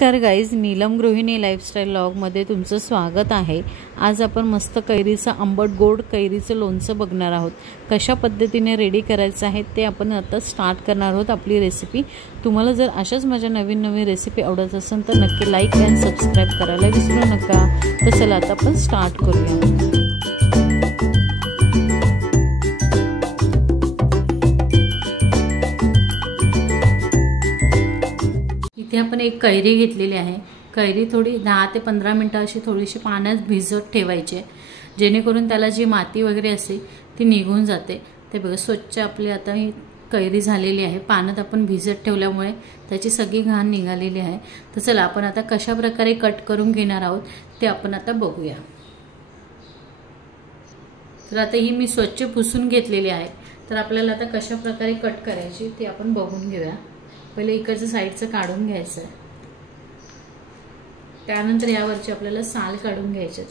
नमस्कार गाईज, नीलम गृहिणी लाईफस्टाईल व्लॉगमध्ये तुमचं स्वागत आहे। आज आपण मस्त कैरीचं आंबट गोड कैरीचं लोणचं बघणार आहोत। कशा पद्धतीने रेडी करायचं आहे ते आपण आता स्टार्ट करणार आहोत आपली रेसिपी। तुम्हाला जर अशाच माझ्या नवीन रेसिपी आवडत असेल तर नक्की लाईक आणि सबस्क्राईब करायला विसरू नका। तर चला आता आपण स्टार्ट करूया। इथे आपण एक कैरी घेतलेली आहे। कैरी थोडी 10 ते 15 मिनिटं अशी थोडीशी पाण्यात भिजत ठेवायची, जेणेकरून त्याला जी माती वगैरे असते ती निघून जाते। ते बघा स्वच्छ आपली आता ही कैरी झालेली आहे। पाण्यात आपण भिजत ठेवल्यामुळे त्याची सगळी घाण निघालेली आहे। तर चला आपण आता कशा प्रकारे कट करून घेणार आहोत ते आपण आता बघूया। तर आता ही मी स्वच्छ पुसून घेतलेली आहे। तर आपल्याला आता कशा प्रकारे कट करायची ते आपण बघून घेऊया। पहिले इकडचं साईडचं काढून घ्यायचं, त्यानंतर यावरची आपल्याला साल काढून घ्यायचे।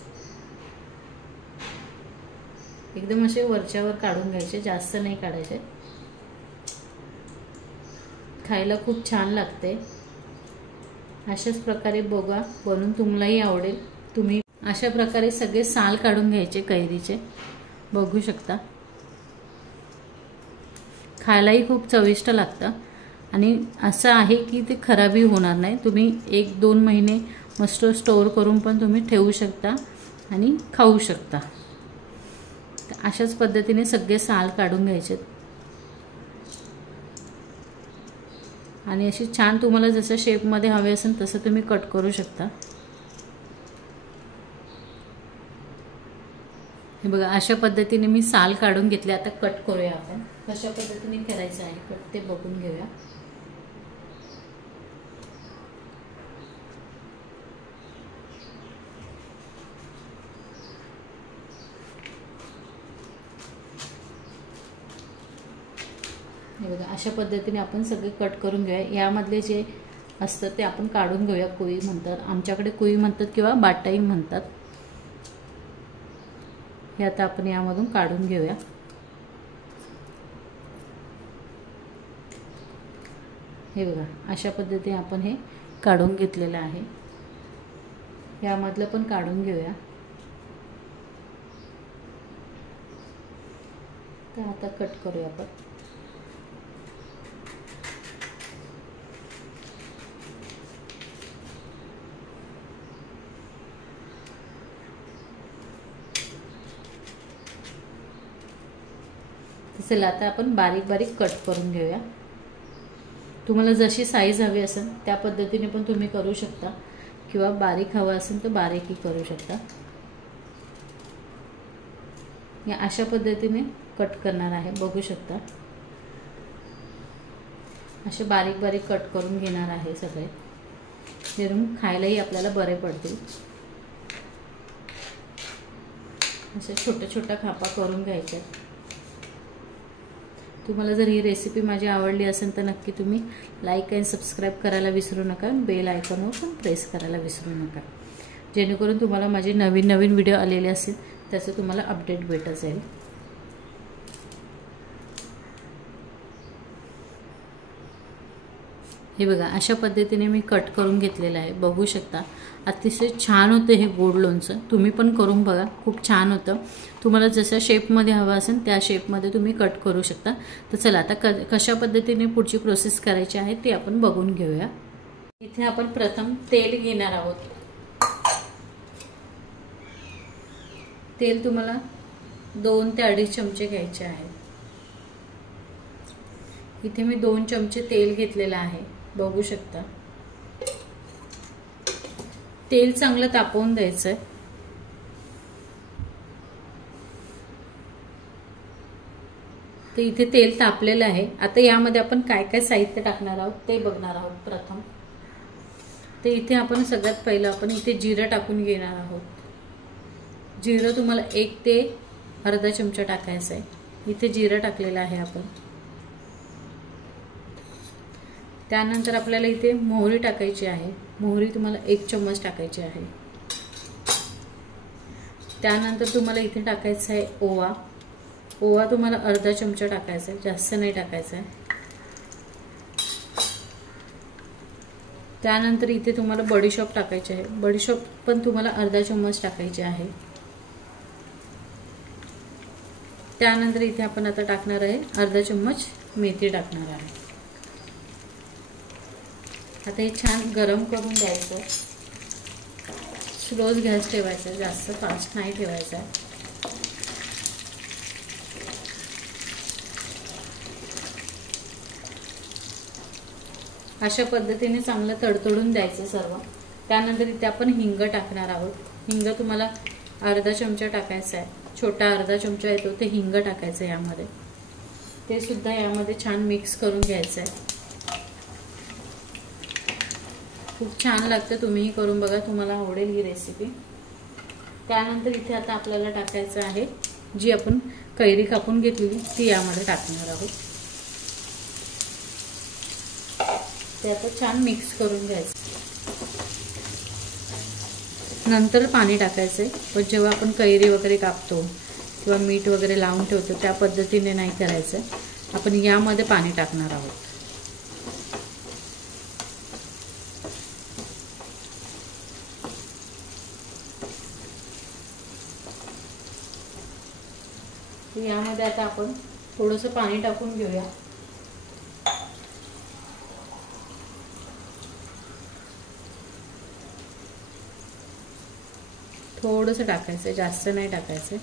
एकदम असे वरच्यावर काढून घ्यायचे, जास्त नाही काढायचे। खायला खूप छान लागते। अशाच प्रकारे बघा, बनवून तुम्हालाही आवडेल। तुम्ही अशा प्रकारे सगळे साल काढून घ्यायचे कैरीचे, बघू शकता। खायलाही खूप चविष्ट लागतं आणि असं आहे की ते खराबही होणार नाही। तुम्ही 1-2 महिने मस्त स्टोर करून पण तुम्ही ठेवू शकता आणि खाऊ शकता। तर अशाच पद्धतीने सगळे साल काढून घ्यायचे आणि अशी छान तुम्हाला जसं शेप मध्ये हवे असेल तसं तुम्ही कट करू शकता। हे बघा, अशा पद्धतीने मी साल काढून घेतले। आता कट करूया आपण। कशा पद्धतीने करायचं आहे कट ते बघून घेऊया। हे बघा, अशा पद्धतीने आपण सगळे कट करून घेऊया। यामधले जे असतं ते आपण काढून घेऊया। कुई म्हणतात, आमच्याकडे कुई म्हणतात किंवा बाटाई म्हणतात। हे आता आपण यामधून काढून घेऊया। हे बघा, अशा पद्धतीने आपण हे काढून घेतलेलं आहे। यामधलं पण काढून घेऊया। तर आता कट करूया आपण। चला आता आपण बारीक बारीक कट करून घेऊया। तुम्हाला जशी साईज हवी असेल त्या पद्धतीने पण तुम्ही करू शकता, किंवा बारीक हवा असेल तर बारीकही करू शकता। या अशा पद्धतीने कट करणार आहे, बघू शकता। असे बारीक बारीक कट करून घेणार आहे सगळे, जेणेकरून खायलाही आपल्याला बरे पडतील। असे छोट्या छोट्या खापा करून घ्यायच्या। तुम्हाला जर ही रेसिपी माझी आवडली असेल तर नक्की तुम्ही लाईक आणि सबस्क्राईब करायला विसरू नका। बेल आयकॉनवर पण प्रेस करायला विसरू नका, जेणेकरून तुम्हाला माझे नवीन व्हिडिओ आलेले असतील त्याचं तुम्हाला अपडेट भेटत जाईल। हे बघा, अशा पद्धतीने मी कट करून घेतलेलं आहे, बघू शकता। अतिशय छान होतं हे गोड लोणचं। तुम्ही पण करून बघा, खूप छान होतं। तुम्हाला जशा शेपमध्ये हवा असेल त्या शेपमध्ये तुम्ही कट करू शकता। तर चला आता कशा पद्धतीने पुढची प्रोसेस करायची आहे ते आपण बघून घेऊया। इथे आपण प्रथम तेल घेणार आहोत। तेल तुम्हाला 2 ते 2.5 चमचे घ्यायचे आहे। इथे मी 2 चमचे तेल घेतलेलं आहे, बघू शकता। तेल चांगलं तापवून द्यायचंय। तर इथे तेल तापलेलं आहे। आता यामध्ये आपण काय काय साहित्य टाकणार आहोत ते बघणार आहोत प्रथम। तर इथे आपण सगळ्यात पहिलं आपण इथे जिरं टाकून घेणार आहोत। जिरं तुम्हाला 1 ते अर्धा चमचा टाकायचं आहे। इथे जिरं टाकलेलं आहे आपण। त्यानंतर आपल्याला इथे मोहरी टाकायची आहे। मोहरी तुम्हाला 1 चम्मच टाकायची आहे। त्यानंतर तुम्हाला इथे टाकायचा आहे ओवा। ओवा तुम्हाला अर्धा चमचा टाकायचा आहे, जास्त नाही टाकायचा आहे। त्यानंतर इथे तुम्हाला बडीशॉप टाकायचे आहे. बडीशॉप पण तुम्हाला अर्धा चम्मच टाकायचे आहे. त्यानंतर इथे आपण आता टाकणार आहे अर्धा चम्मच मेथी टाकणार आहे. आता हे छान गरम करून द्यायचं. स्लोच गॅस ठेवायचा, जास्त फास्ट नाही ठेवायचा. अशा पद्धतीने चांगलं तडतडून द्यायचं सर्व. त्यानंतर इथे आपण हिंग टाकणार आहोत. हिंग तुम्हाला अर्धा चमचा टाकायचा आहे. छोटा अर्धा चमचा येतो ते हिंग टाकायचं यामध्ये. ते सुद्धा यामध्ये छान मिक्स करून घ्यायचं आहे. खूप छान लागतं, तुम्हीही करून बघा, तुम्हाला आवडेल ही रेसिपी. त्यानंतर इथे आता आपल्याला टाकायचं आहे जी आपण कैरी कापून घेतलेली ती यामध्ये टाकणार आहोत. ते आता छान मिक्स करून घ्यायचं. नंतर पाणी टाकायचं आहे. पण जेव्हा आपण कैरी वगैरे कापतो किंवा मीठ वगैरे लावून ठेवतो त्या पद्धतीने नाही करायचं. आपण यामध्ये पाणी टाकणार आहोत. यामध्ये आता आपण थोडंसं पाणी टाकून घेऊया. थोडंसं टाकायचं, जास्त नाही टाकायचं.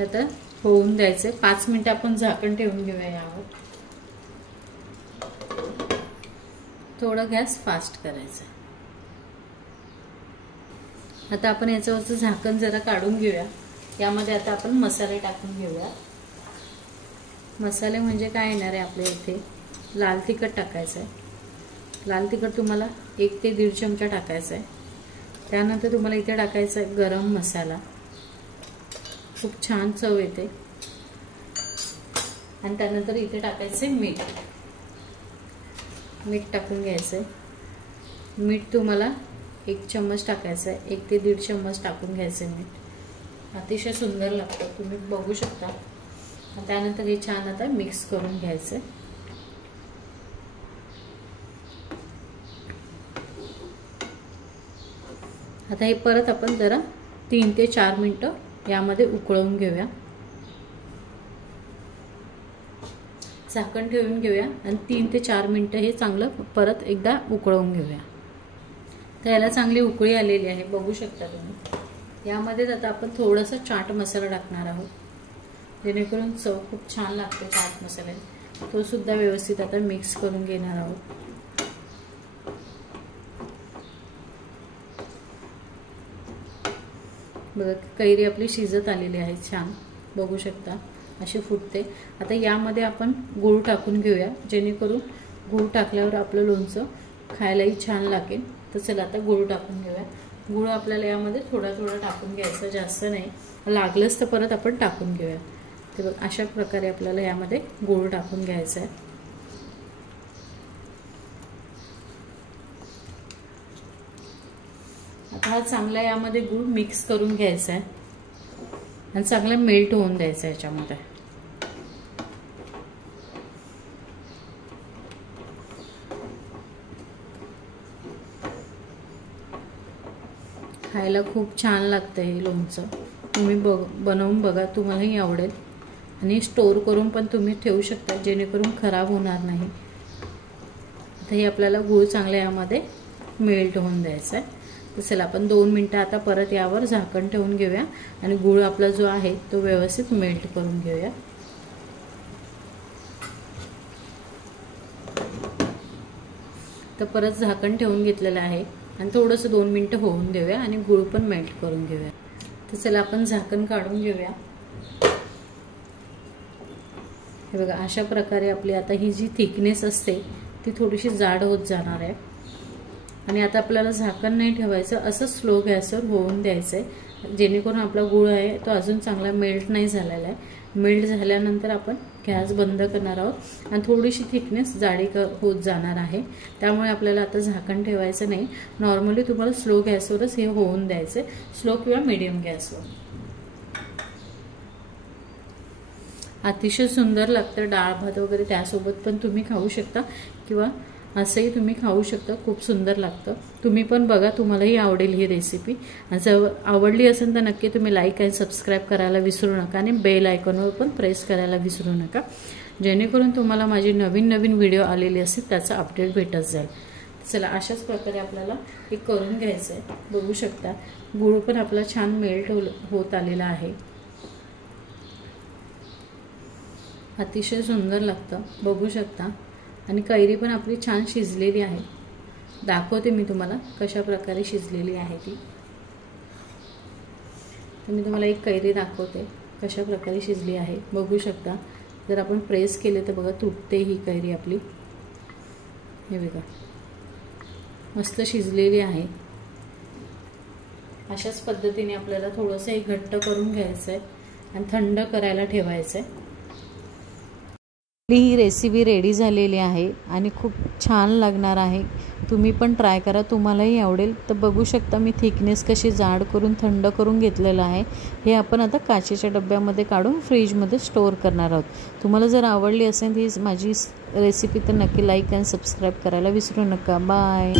आता होऊन द्यायचं. 5 मिनिटं आपण झाकण ठेवून घेऊया यावर. थोडा गॅस फास्ट करायचा. आता आपण याच्यावरचं झाकण जरा काढून घेऊया. यामध्ये आता आपण मसाले टाकून घेऊया. मसाले म्हणजे काय येणार आहे आपल्या इथे लाल तिखट टाकायचं आहे. लाल तिखट तुम्हाला 1 ते 1.5 चमचा टाकायचा आहे. त्यानंतर तुम्हाला इथे टाकायचं आहे गरम मसाला. खूप छान चव येते. आणि त्यानंतर इथे टाकायचं आहे मीठ. मीठ टाकून घ्यायचं आहे. मीठ तुम्हाला 1 चम्मच टाकायचं आहे. 1 ते 1.5 चम्मच टाकून घ्यायचं आहे मीठ. अतिशय सुंदर लागतं, तुम्ही बघू शकता. त्यानंतर हे छान आता मिक्स करून घ्यायचं. आता हे परत आपण जरा 3 ते 4 मिनिटं यामध्ये उकळवून घेऊया. झाकण ठेवून घेऊया आणि 3 ते 4 मिनिटं हे चांगलं परत एकदा उकळवून घेऊया. तर याला चांगली उकळी आलेली आहे, बघू शकता तुम्ही. यामध्येच आता आपण थोडासा चाट मसाला टाकणार आहोत, जेणेकरून चव खूप छान लागते चाट मसाल्याने. तो सुद्धा व्यवस्थित आता मिक्स करून घेणार आहोत. बघा कैरी आपली शिजत आलेली आहे, छान बघू शकता अशी फुटते. आता यामध्ये आपण गूळ टाकून घेऊया, जेणेकरून गूळ टाकल्यावर आपलं लोणचं खायलाही छान लागेल. तर चला आता गूळ टाकून घेऊया. गूळ आपल्याला यामध्ये थोडा थोडा टाकून घ्यायचा, जास्त नाही. लागलंच तर परत आपण टाकून घेऊया. ते बघ अशा प्रकारे आपल्याला यामध्ये गूळ टाकून घ्यायचा आहे. आता हा चांगला यामध्ये गूळ मिक्स करून घ्यायचा आहे आणि चांगला मेल्ट होऊन द्यायचा याच्यामध्ये. खायला खूप छान लागतं हे लोणचं. तुम्ही बनवून बघा, तुम्हालाही आवडेल. आणि स्टोर करून पण तुम्ही ठेवू शकता, जेणेकरून खराब होणार नाही. आता हे आपल्याला गूळ चांगला यामध्ये मेल्ट होऊन द्यायचा आहे. तर चला आपण 2 मिनिटं आता परत यावर झाकण ठेवून घेऊया आणि गूळ आपला जो आहे तो व्यवस्थित मेल्ट करून घेऊया. तर परत झाकण ठेवून घेतलेलं आहे आणि थोडंसं 2 मिनिटं होऊन देऊया आणि गूळ पण मेल्ट करून घेऊया. तर चला आपण झाकण काढून घेऊया. हे बघा अशा प्रकारे आपली आता ही जी थिकनेस असते ती थोडीशी जाड होत जाणार आहे. आणि आता आपल्याला झाकण नाही ठेवायचं, असं स्लो गॅसवर होऊन द्यायचं आहे, जेणेकरून आपला गूळ आहे तो अजून चांगला मेल्ट नाही झालेला आहे. मेल्ट झाल्यानंतर आपण गॅस बंद करणार आहोत आणि थोडीशी थिकनेस जाडी होत जाणार आहे. त्यामुळे आपल्याला आता झाकण ठेवायचं नाही. नॉर्मली तुम्हाला स्लो गॅसवरच हे होऊन द्यायचं, स्लो किंवा मीडियम गॅसवर. अतिशय सुंदर लागतं. डाळ भात वगैरे त्यासोबत पण तुम्ही खाऊ शकता किंवा असंही तुम्ही खाऊ शकता. खूप सुंदर लागतं. तुम्ही पण बघा, तुम्हालाही आवडेल ही रेसिपी. जर आवडली असेल तर नक्की तुम्ही लाईक आणि सबस्क्राईब करायला विसरू नका आणि बेल आयकॉनवर पण प्रेस करायला विसरू नका, जेणेकरून तुम्हाला माझी नवीन नवीन व्हिडिओ आलेली असतील त्याचा अपडेट भेटत जाईल. चला, अशाच प्रकारे आपल्याला हे करून घ्यायचं आहे. बघू शकता गूळ पण आपला छान मेल्ट होत आलेला आहे. अतिशय सुंदर लागतं, बघू शकता. आणि कैरी पण आपली छान शिजलेली आहे. दाखवते मी तुम्हाला कशा प्रकारे शिजलेली आहे ती. तर मी तुम्हाला एक कैरी दाखवते कशा प्रकारे शिजली आहे. बघू शकता, जर आपण प्रेस केले तर बघा तुटते ही कैरी आपली. हे बघा, मस्त शिजलेली आहे. अशाच पद्धतीने आपल्याला थोडंसं हे घट्ट करून घ्यायचं आहे आणि थंड करायला ठेवायचं आहे. ही रेसिपी रेडी झालेली आहे आणि खूप छान लागणार आहे. तुम्ही पण ट्राय करा, तुम्हालाही आवडेल. तर बघू शकता मी थिकनेस कशी जाड करून थंड करून घेतलेलं आहे. हे आपण आता काचेच्या डब्यामध्ये काढून फ्रीजमध्ये स्टोअर करणार आहोत. तुम्हाला जर आवडली असेल ही माझी रेसिपी तर नक्की लाईक आणि सबस्क्राईब करायला विसरू नका. बाय.